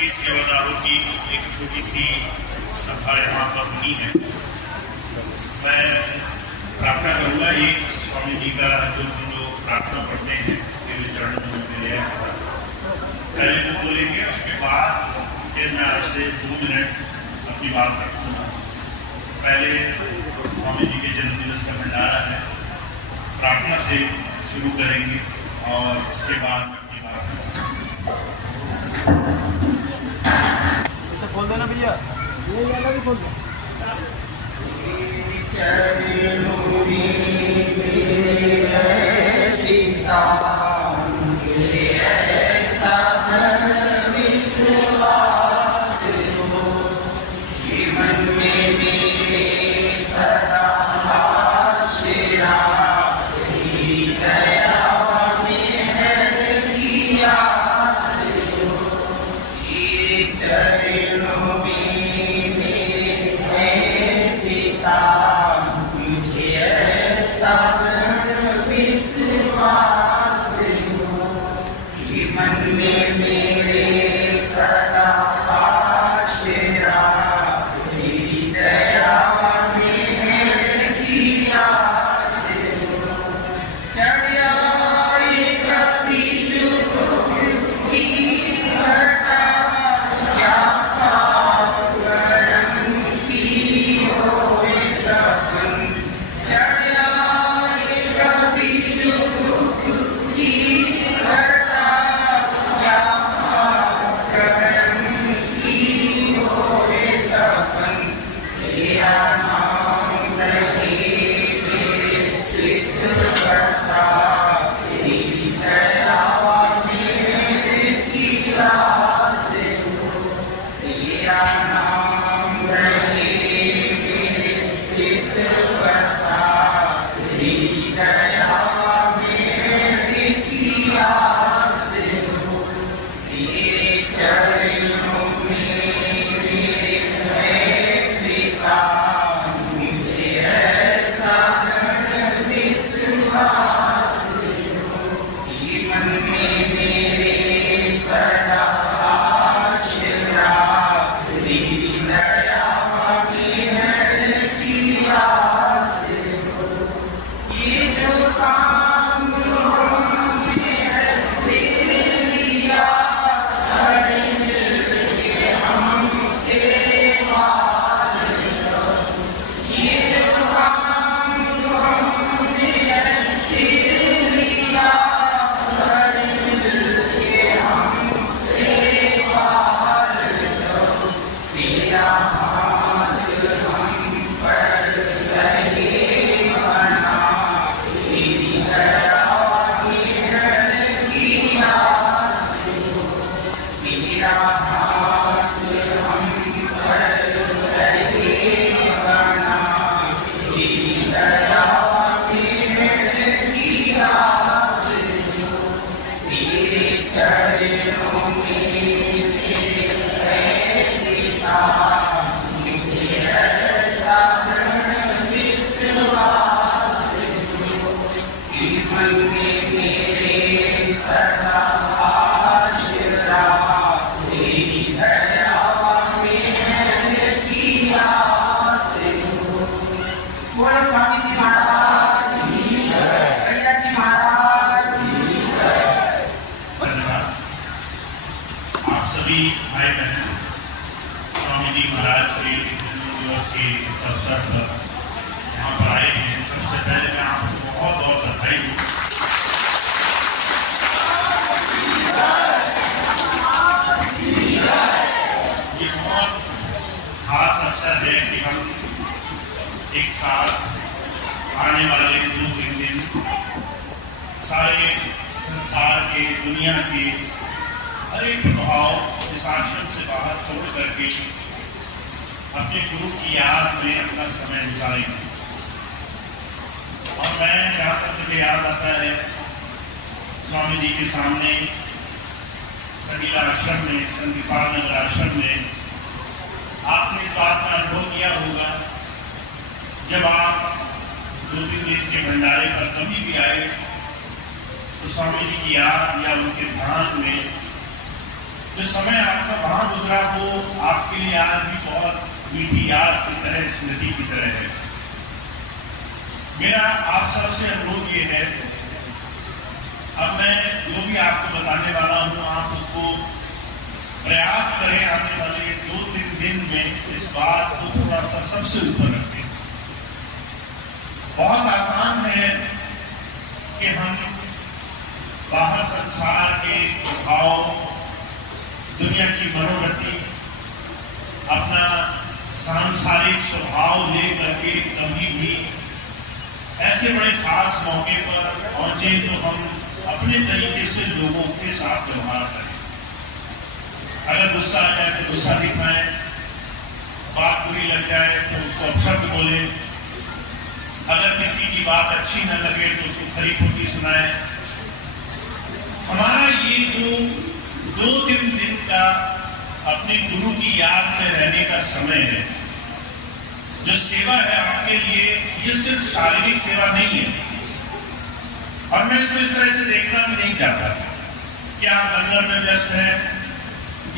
संगीत सेवादारों की एक छोटी सी सभा यहाँ पर हुई है। मैं प्रार्थना करूँगा एक स्वामी जी का जो हम लोग प्रार्थना पढ़ते हैं उसके चरणों में ले पहले वो बोलेंगे, उसके बाद फिर मैं आपसे 2 मिनट अपनी बात रखूँगा। पहले स्वामी जी के जन्मदिवस का भंडारा है, प्रार्थना से शुरू करेंगे और उसके बाद अपनी बात खोल देना भैया, ये वाला भी खोल दो। एक साथ आने वाले 2-3 दिन सारे संसार के, दुनिया के हर एक प्रभाव इस आश्रम से बाहर छोड़ करके अपने गुरु की याद में अपना समय गुजारेंगे। और मैं जहाँ तक मुझे याद आता है, स्वामी जी के सामने संगीला आश्रम में, संदीपाल नगर आश्रम में आपने इस बात का अनुभव किया होगा, जब आप 2-3 दिन के भंडारे पर कभी भी आए तो स्वामी जी की याद या उनके ध्यान में जो समय आपका वहां दूसरा वो आपके लिए आज भी बहुत मीठी याद की तरह, स्मृति की तरह है। मेरा आप सबसे अनुरोध ये है, अब मैं जो भी आपको बताने वाला हूं, आप उसको प्रयास करें आने वाले 2-3 दिन में इस बात को थोड़ा सा सबसे ऊपर रखें। बहुत आसान है कि हम बाहर संसार के प्रभाव, दुनिया की मनोगति, अपना सांसारिक स्वभाव लेकर के कभी भी ऐसे बड़े खास मौके पर पहुंचे तो हम अपने तरीके से लोगों के साथ व्यवहार करें। अगर गुस्सा आ जाए तो गुस्सा दिखाएं, बात बुरी लग जाए तो उसको अपशब्द बोले, अगर किसी की बात अच्छी न लगे तो उसको खरी खोटी सुनाए। हमारा ये जो 2-3 दिन का अपने गुरु की याद में रहने का समय है, जो सेवा है आपके लिए, ये सिर्फ शारीरिक सेवा नहीं है। और मैं इसको इस तरह से देखना भी नहीं चाहता कि आप लंगर में व्यस्त हैं,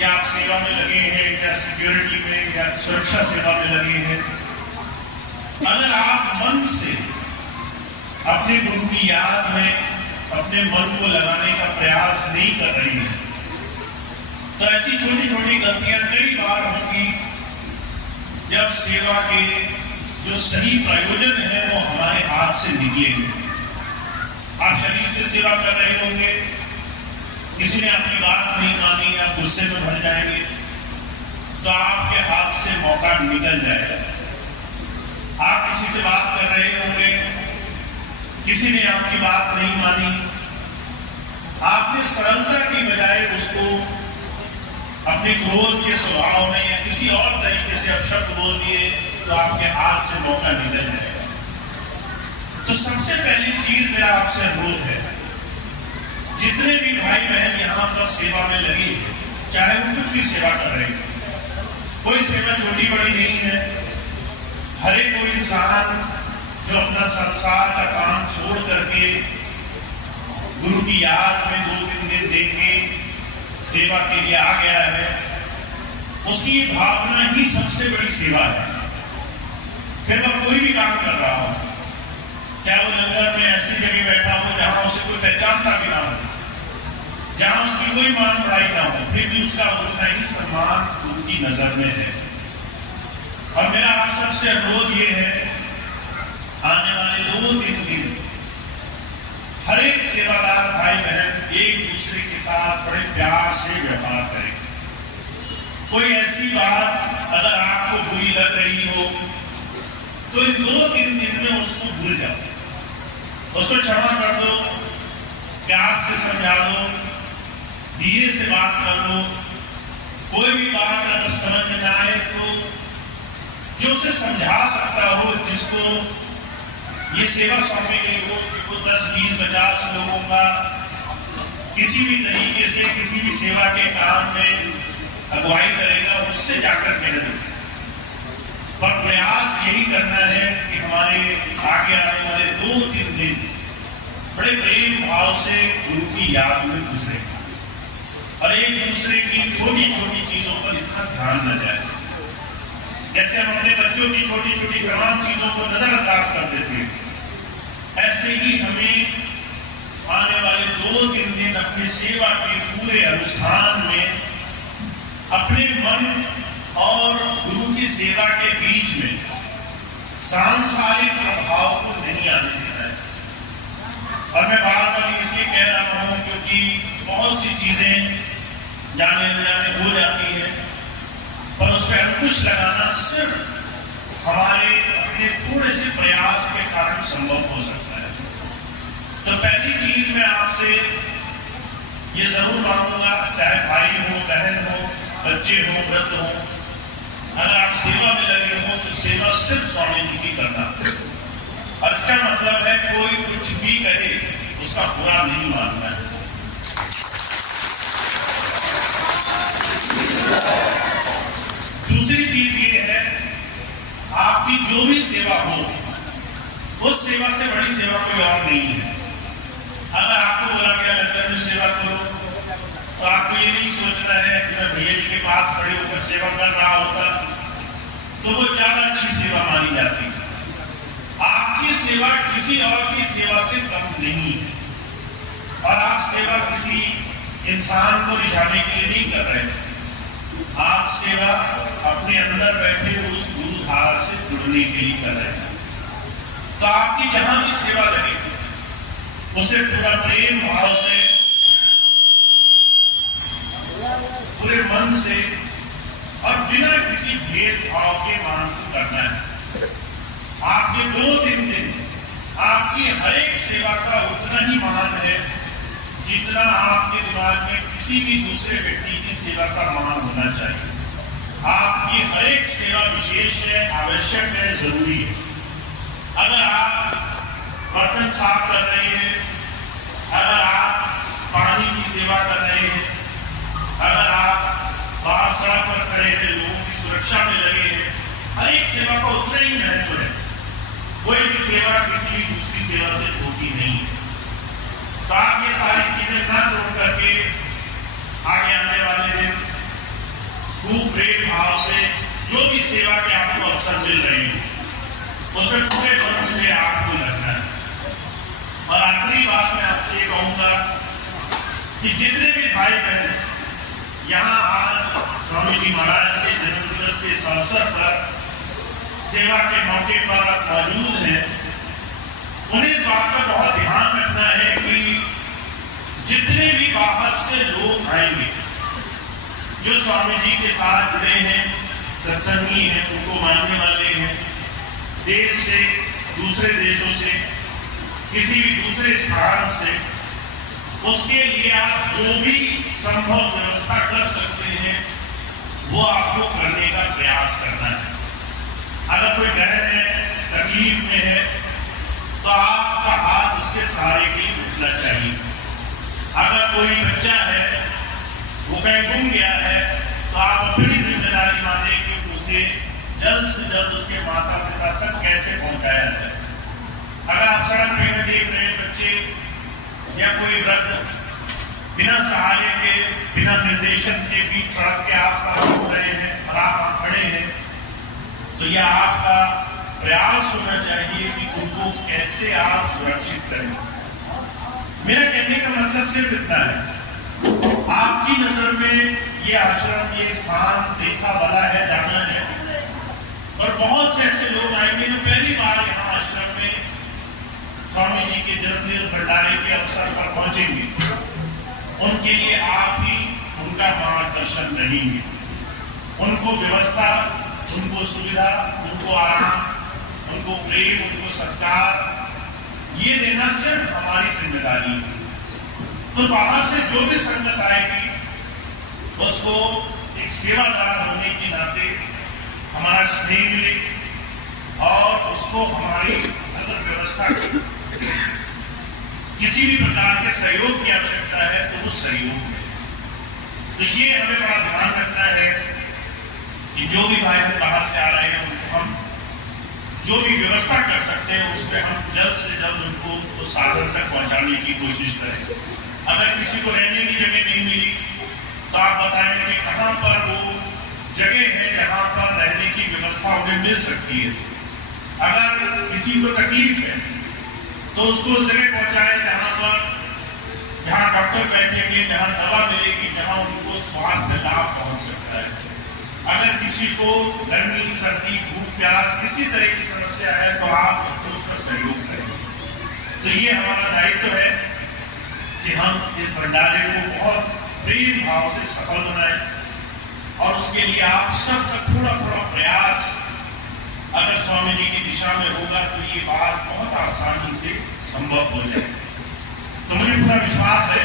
या आप सेवा में लगे हैं, या सिक्योरिटी में या सुरक्षा सेवा में लगे हैं। अगर आप मन से अपने गुरु की याद में अपने मन को लगाने का प्रयास नहीं कर रही हैं, तो ऐसी छोटी छोटी गलतियां कई बार होंगी जब सेवा के जो सही प्रयोजन है वो हमारे हाथ से निकलेंगे। आप शरीर से सेवा कर रहे होंगे, किसी ने आपकी बात नहीं मानी, आप गुस्से में भर जाएंगे, तो आपके हाथ से मौका निकल जाएगा। आप किसी से बात कर रहे होंगे, किसी ने आपकी बात नहीं मानी, आपने सरलता की बजाय उसको अपने क्रोध के स्वभाव में या किसी और तरीके से अपशब्द बोल दिए, तो आपके हाथ से मौका निकल जाएगा। तो सबसे पहली चीज मेरा आपसे अनुरोध है, जितने भी भाई बहन यहाँ पर सेवा में लगे हैं, चाहे वो कुछ भी सेवा कर रहे हैं, कोई सेवा छोटी बड़ी नहीं है। हर एक कोई इंसान जो अपना संसार का काम छोड़ करके गुरु की याद में 2-3 दिन देके सेवा के लिए आ गया है, उसकी भावना ही सबसे बड़ी सेवा है। फिर वह कोई भी काम कर रहा हो, चाहे वो लंगर में ऐसी जगह बैठा हो जहां उसे कोई पहचानता भी ना हो, जहां उसकी कोई मान बढ़ाई ना हो, फिर भी उसका उतना ही सम्मान उनकी नजर में है। और मेरा आप सबसे अनुरोध ये है, आने वाले 2-3 दिन हर एक सेवादार भाई बहन एक दूसरे के साथ बड़े प्यार से व्यवहार करें। कोई ऐसी बात अगर आपको बुरी लग रही हो तो इन 2-3 दिन में उसको भूल जाओ, उसको क्षमा कर दो, प्यार से समझा दो, धीरे से बात कर लो। कोई भी बात अगर समझ में ना आए तो जो उसे समझा सकता हो, जिसको ये सेवा सौंपी गई हो, कि वो 10, 20, 50 लोगों का किसी भी तरीके से किसी भी सेवा के काम में अगुवाई करेगा, उससे जाकर कह दो। पर प्रयास यही करना है कि हमारे आगे आने वाले 2-3 दिन बड़े प्रेम भाव से गुरु की याद में गुजरे और एक दूसरे की छोटी छोटी चीजों पर इतना ध्यान न जाए। जैसे हम अपने बच्चों की छोटी छोटी तमाम चीजों को नजरअंदाज कर देते हैं, ऐसे ही हमें आने वाले 2-3 दिन अपनी सेवा के पूरे अनुष्ठान में अपने मन और गुरु की सेवा के बीच में सांसारिक प्रभाव को नहीं आने देना है। और मैं बार बार इसलिए कह रहा हूं क्योंकि बहुत सी चीजें जाने अनजाने हो जाती हैं, पर उस पर अंकुश लगाना सिर्फ हमारे अपने थोड़े से प्रयास के कारण संभव हो सकता है। तो पहली चीज मैं आपसे ये जरूर मांगूंगा, चाहे भाई हो, बहन हो, बच्चे हो, वृद्ध हो, अगर आप सेवा में लगे हो तो सेवा सिर्फ स्वामी जी की करना। और इसका मतलब है कोई कुछ भी कहे उसका बुरा नहीं मानना है। दूसरी चीज ये है, आपकी जो भी सेवा हो उस सेवा से बड़ी सेवा कोई और नहीं है। अगर आपको बोला गया लंगर में सेवा करो तो आपको ये नहीं सोचना है कि मैं भैया जी के पास खड़े होकर सेवा कर रहा होता तो वो ज्यादा अच्छी सेवा मानी जाती है। आपकी सेवा किसी और की सेवा से कम नहीं है और आप सेवा किसी इंसान को रिझाने के लिए नहीं कर रहे हैं। आप सेवा अपने अंदर बैठे उस गुरु धारा से जुड़ने के लिए कर रहे हैं। तो आपकी जहां भी सेवा लगे उसे पूरा प्रेम भाव से, पूरे मन से और बिना किसी भेदभाव के मान को करना है। आपके 2-3 दिन आपकी हर एक सेवा का उतना ही मान है जितना आपके दिमाग में किसी भी दूसरे व्यक्ति की सेवा का मान होना चाहिए। आपकी हर एक सेवा विशेष है, आवश्यक है, जरूरी है। अगर आप बर्तन साफ कर रहे हैं, अगर आप पानी की सेवा कर रहे हैं, अगर आप बाहर सड़क पर खड़े हैं, लोगों की सुरक्षा में लगे हैं, हर एक सेवा का उतना ही महत्व है। कोई भी सेवा किसी भी दूसरी सेवा से छोटी नहीं है। तो आप ये सारी चीजें न तोड़ करके आगे आने वाले दिन खूब प्रेम भाव से जो भी सेवा के आपको अवसर मिल रहे हैं उसमें पूरे मन से आपको लगना है। और आखिरी बात मैं आपसे ये कहूंगा कि जितने भी भाई बहन यहाँ आज स्वामी जी महाराज के जन्मदिवस के इस अवसर पर सेवा के मौके पर मौजूद हैं, उन्हें इस बात का बहुत ध्यान रखना है कि जितने भी बाहर से लोग आएंगे जो स्वामी जी के साथ जुड़े हैं, सत्संगी हैं, उनको मानने वाले हैं, देश से, दूसरे देशों से, किसी भी दूसरे स्थान से, उसके लिए आप जो भी संभव व्यवस्था कर सकते हैं वो आपको करने का प्रयास करना है। अगर कोई डर है, तकलीफ में है तो आपका हाथ उसके सहारे के लिए उठना चाहिए। अगर कोई बच्चा है वो कहीं गुम गया है तो आप अपनी जिम्मेदारी माने कि उसे जल्द से जल्द उसके माता पिता तक कैसे पहुंचाया जाए। अगर आप सड़क पे देख रहे हैं बच्चे या कोई वृद्ध बिना सहारे के, बिना निर्देशन के बीच सड़क के आसपास घूम रहे हैं और आप वहां खड़े हैं, तो यह आपका प्रयास होना चाहिए कि उनको कैसे आप सुरक्षित करें। मेरा कहने का मतलब सिर्फ इतना है, आपकी नजर में ये आश्रम, ये स्थान देखा भला है, जाना है, और बहुत से ऐसे लोग आएंगे जो पहली बार यहाँ आश्रम में स्वामी जी के जन्मदिन भंडारे के अवसर पर पहुंचेंगे। उनके लिए आप ही उनका मार्गदर्शन रहेंगे। उनको व्यवस्था, उनको सुविधा, उनको आराम, उनको प्रेम, उनको सत्कार ये देना सिर्फ हमारी जिम्मेदारी है। तो बाहर से जो भी संगत आएगी उसको एक सेवादार होने के नाते हमारा स्नेह मिले और उसको हमारी अगर व्यवस्था किसी भी प्रकार के सहयोग की आवश्यकता है तो वो सहयोग है। तो ये हमें बड़ा ध्यान रखना है कि जो भी भाई बाहर से आ रहे हैं उनको हम जो भी व्यवस्था कर सकते हैं उस पर हम जल्द से जल्द उनको उस साधन तक पहुंचाने की कोशिश करें। अगर किसी को रहने की जगह नहीं मिली तो आप बताएं कि कहां पर वो जगह है जहां पर रहने की व्यवस्था उन्हें मिल सकती है। अगर किसी को तकलीफ है तो उसको उस जगह पहुंचाएं जहां डॉक्टर बैठेंगे, जहां दवा मिलेगी, जहां उनको स्वास्थ्य लाभ पहुंच सकता है। अगर किसी को गर्मी, सर्दी, भूख, प्यास किसी तरह की समस्या है तो आप उसको उसका सहयोग करें। तो ये हमारा दायित्व है कि हम इस भंडारे को बहुत प्रेम भाव से सफल बनाएं और उसके लिए आप सबका थोड़ा थोड़ा प्रयास अगर स्वामी जी की दिशा में होगा तो ये बात बहुत आसानी से संभव हो जाए। तो मुझे पूरा विश्वास है,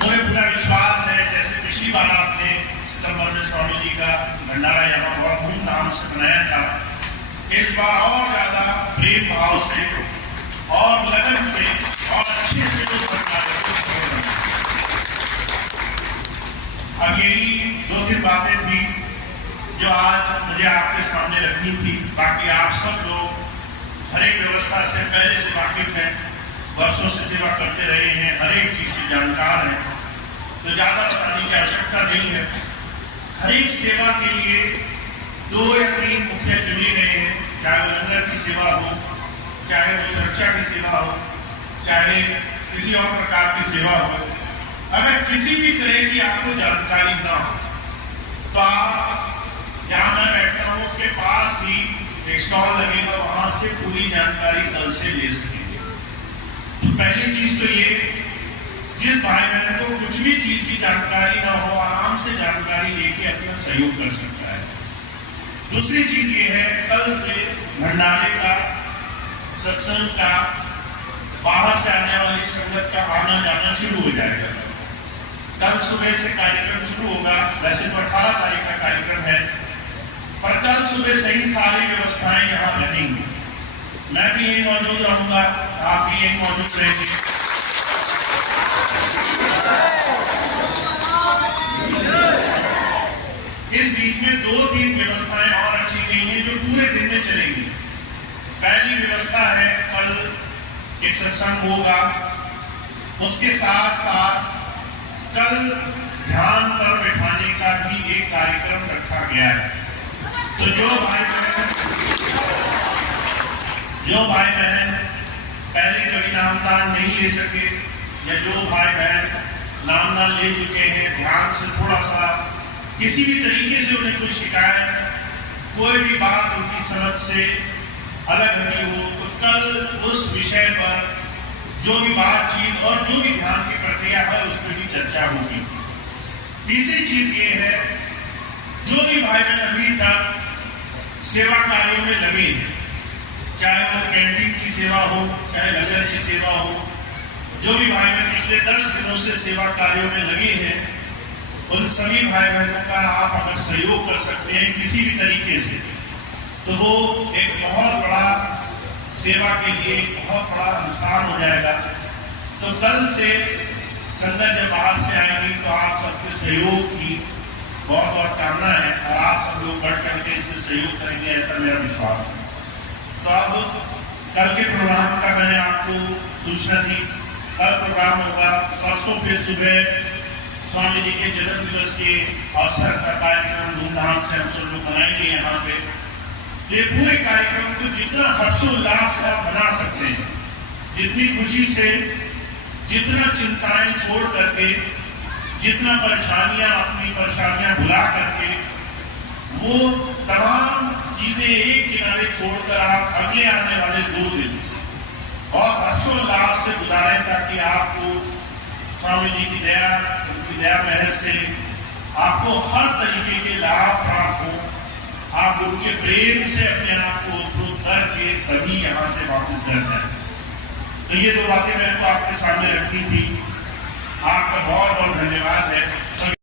मुझे पूरा विश्वास है जैसे पिछली बार आपने सितंबर में स्वामी जी का भंडारा यहाँ बहुत धूमधाम से बनाया था, इस बार और ज्यादा प्रेम भाव से और लगन से और अच्छे से लोग भंडारे को करें। अब यही 2-3 बातें थी जो आज मुझे आपके सामने रखनी थी। बाकी आप सब लोग हर एक व्यवस्था से पहले से वाकिफ हैं, वर्षों से सेवा करते रहे हैं, हर एक चीज से जानकार हैं। तो ज्यादा बताने की आवश्यकता नहीं है। हर एक सेवा के लिए 2 या 3 मुखिया चुने गए हैं, चाहे वो लंगर की सेवा हो, चाहे वो सुरक्षा की सेवा हो, चाहे किसी और प्रकार की सेवा हो। अगर किसी भी तरह की आपको जानकारी ना हो तो आप जहां मैं बैठता हूं उसके पास ही एक स्टॉल लगेगा, वहां से पूरी जानकारी कल से ले सकेंगे। तो पहली चीज तो ये, जिस भाई बहन को कुछ भी चीज की जानकारी ना हो, आराम से जानकारी लेके अपना सहयोग कर सकता है। दूसरी चीज ये है, कल से भंडारे का, सत्संग का, बाहर से आने वाली संगत का आना जाना शुरू हो जाएगा। कल सुबह से कार्यक्रम शुरू होगा। वैसे तो 18 तारीख का कार्यक्रम है, पर कल सुबह से ही सारी व्यवस्थाएं यहाँ बनेंगी। मैं भी यही मौजूद रहूंगा, आप भी यही मौजूद रहेंगे। इस बीच में 2-3 व्यवस्थाएं और रखी गई हैं जो पूरे दिन में चलेंगी। पहली व्यवस्था है, कल एक सत्संग होगा, उसके साथ साथ कल ध्यान पर बैठाने का भी एक कार्यक्रम रखा गया है। तो जो भाई बहन पहले कभी नामदान नहीं ले सके, या जो भाई बहन नामदान ले चुके हैं, ध्यान से थोड़ा सा किसी भी तरीके से उन्हें कोई शिकायत, कोई भी बात उनकी समझ से अलग नहीं हो, तो कल उस विषय पर जो भी बातचीत और जो भी ध्यान की प्रक्रिया है उस पर भी चर्चा होगी। तीसरी चीज ये है, जो भी भाई बहन अभी तक सेवा कार्यों में लगे हैं, चाहे वो कैंटीन की सेवा हो, चाहे लंगर की सेवा हो, जो भी भाई बहन पिछले 10 दिनों से सेवा कार्यों में लगे हैं, उन सभी भाई बहनों का आप अगर सहयोग कर सकते हैं किसी भी तरीके से, तो वो एक बहुत बड़ा सेवा के लिए बहुत बड़ा नुकसान हो जाएगा। तो कल से संगत जब बाहर से आएंगी तो आप सबके सहयोग की बहुत बहुत कामना है, और आप सब लोग बढ़ चढ़ के इसमें सहयोग करेंगे, ऐसा मेरा विश्वास है। तो अब कल के प्रोग्राम का मैंने आपको सूचना दी। कल प्रोग्राम होगा, परसों फिर सुबह स्वामी जी के जन्म दिवस के अवसर का कार्यक्रम धूमधाम से हम सब लोग मनाएंगे यहाँ पे। ये पूरे कार्यक्रम को जितना हर्षोल्लास से आप बना सकते हैं, जितनी खुशी से, जितना चिंताएं छोड़ करके, जितना अपनी परेशानियां भुला करके, वो तमाम चीजें एक किनारे छोड़कर आप अगले आने वाले 2 दिन बहुत हर्षोल्लास से गुजारें, ताकि आपको स्वामी जी की दया, उनकी दया मेहर से आपको हर तरीके के लाभ प्राप्त हो। आप उनके प्रेम से अपने आप को उपरोक्त करके तभी यहाँ से वापस घर जाए। तो ये 2 बातें मेरे को आपके सामने रखनी थी। आपका बहुत बहुत धन्यवाद है।